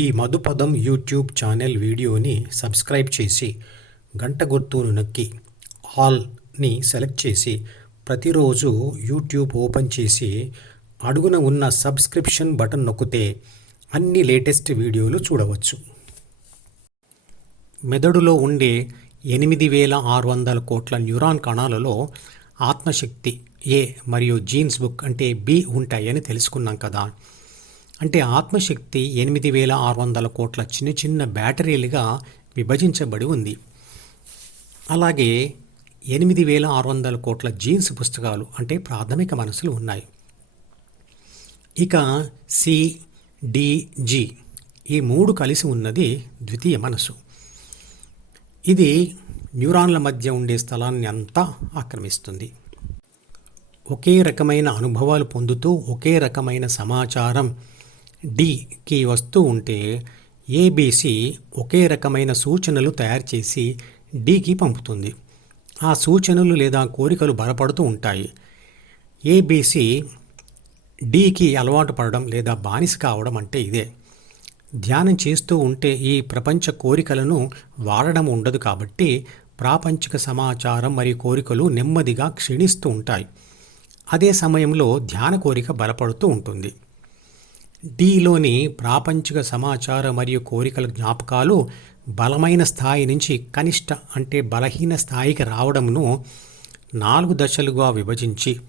ఈ Madhupadam YouTube channel వీడియోని subscribe చేసి గంట గుర్తును నొక్కి ఆల్ని సెలెక్ట్ చేసి ప్రతిరోజు యూట్యూబ్ ఓపెన్ చేసి అడుగున ఉన్న సబ్స్క్రిప్షన్ బటన్ నొక్కితే అన్ని లేటెస్ట్ వీడియోలు చూడవచ్చు. మెదడులో ఉండే ఎనిమిది వేల ఆరు వందల కోట్ల న్యూరాన్ కణాలలో ఆత్మశక్తి ఏ మరియు జీన్స్ బుక్ అంటే బి ఉంటాయని తెలుసుకున్నాం కదా. అంటే ఆత్మశక్తి ఎనిమిది వేల ఆరు వందల కోట్ల చిన్న చిన్న బ్యాటరీలుగా విభజించబడి ఉంది. అలాగే ఎనిమిది వేల ఆరు వందల కోట్ల జీన్స్ పుస్తకాలు అంటే ప్రాథమిక మనసులు ఉన్నాయి. ఇక సిడిజి ఈ మూడు కలిసి ఉన్నది ద్వితీయ మనసు. ఇది న్యూరాన్ల మధ్య ఉండే స్థలాన్ని అంతా ఆక్రమిస్తుంది. ఒకే రకమైన అనుభవాలు పొందుతూ ఒకే రకమైన సమాచారం డికి వస్తూ ఉంటే ఏబిసి ఒకే రకమైన సూచనలు తయారు చేసి డికి పంపుతుంది. ఆ సూచనలు లేదా కోరికలు బలపడుతూ ఉంటాయి. ఏబిసి డికి అలవాటు పడడం లేదా బానిస కావడం అంటే ఇదే. ధ్యానం చేస్తూ ఉంటే ఈ ప్రపంచ కోరికలను వాడడం ఉండదు కాబట్టి ప్రాపంచిక సమాచారం మరియు కోరికలు నెమ్మదిగా క్షీణిస్తూ ఉంటాయి. అదే సమయంలో ధ్యాన కోరిక బలపడుతూ ఉంటుంది. డిలోని ప్రాపంచిక సమాచార మరియు కోరికల జ్ఞాపకాలు బలమైన స్థాయి నుంచి కనిష్ట అంటే బలహీన స్థాయికి రావడంను నాలుగు దశలుగా విభజించి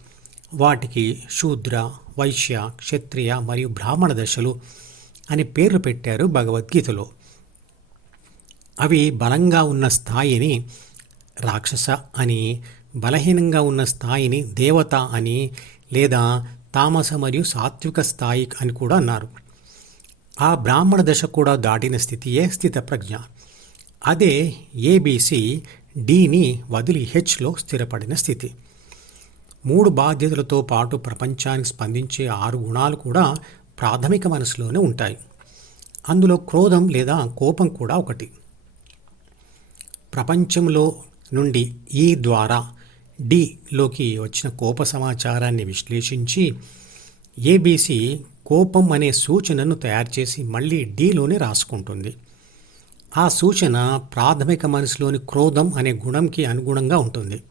వాటికి శూద్ర వైశ్య క్షత్రియ మరియు బ్రాహ్మణ దశలు అని పేర్లు పెట్టారు భగవద్గీతలో. అవి బలంగా ఉన్న స్థాయిని రాక్షస అని బలహీనంగా ఉన్న స్థాయిని దేవత అని లేదా తామస మరియు సాత్విక స్థాయి అని కూడా అన్నారు. ఆ బ్రాహ్మణ దశ కూడా దాటిన స్థితియే స్థిత ప్రజ్ఞ. అదే ఏబిసి డిని వదిలి హెచ్లో స్థిరపడిన స్థితి. మూడు బాధ్యతలతో పాటు ప్రపంచానికి స్పందించే ఆరు గుణాలు కూడా ప్రాథమిక మనసులోనే ఉంటాయి. అందులో క్రోధం లేదా కోపం కూడా ఒకటి. ప్రపంచంలో నుండి ఈ ద్వారా డిలోకి వచ్చిన కోప సమాచారాన్ని విశ్లేషించి ఏబీసీ కోపం అనే సూచనను తయారు చేసి మళ్ళీ డిలోనే రాసుకుంటుంది. ఆ సూచన ప్రాథమిక మనసులోని క్రోధం అనే గుణంకి అనుగుణంగా ఉంటుంది.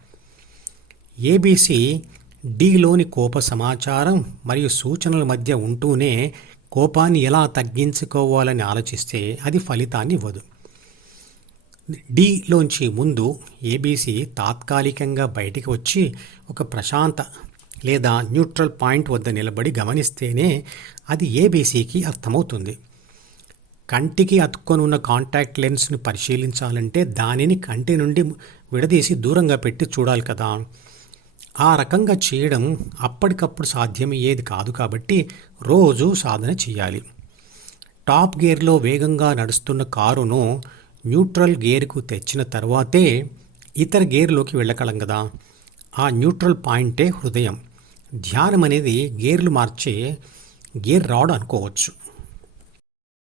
ఏబీసీ డిలోని కోప సమాచారం మరియు సూచనల మధ్య ఉంటూనే కోపాన్ని ఎలా తగ్గించుకోవాలని ఆలోచిస్తే అది ఫలితాన్ని ఇవ్వదు. డీలోంచి ముందు ఏబీసీ తాత్కాలికంగా బయటికి వచ్చి ఒక ప్రశాంత లేదా న్యూట్రల్ పాయింట్ వద్ద నిలబడి గమనిస్తేనే అది ఏబీసీకి అర్థమవుతుంది. కంటికి అతుక్కొనున్న కాంటాక్ట్ లెన్స్ను పరిశీలించాలంటే దానిని కంటి నుండి విడదీసి దూరంగా పెట్టి చూడాలి కదా. ఆ రకంగా చేయడం అప్పటికప్పుడు సాధ్యమయ్యేది కాదు కాబట్టి రోజు సాధన చేయాలి. టాప్ గేర్లో వేగంగా నడుస్తున్న కారును న్యూట్రల్ గేర్కు తెచ్చిన తర్వాతే ఇతర గేర్లోకి వెళ్ళగలం కదా ఆ న్యూట్రల్ పాయింటే హృదయం. ధ్యానం అనేది గేర్లు మార్చే గేర్ రాడ్ అనుకోవచ్చు.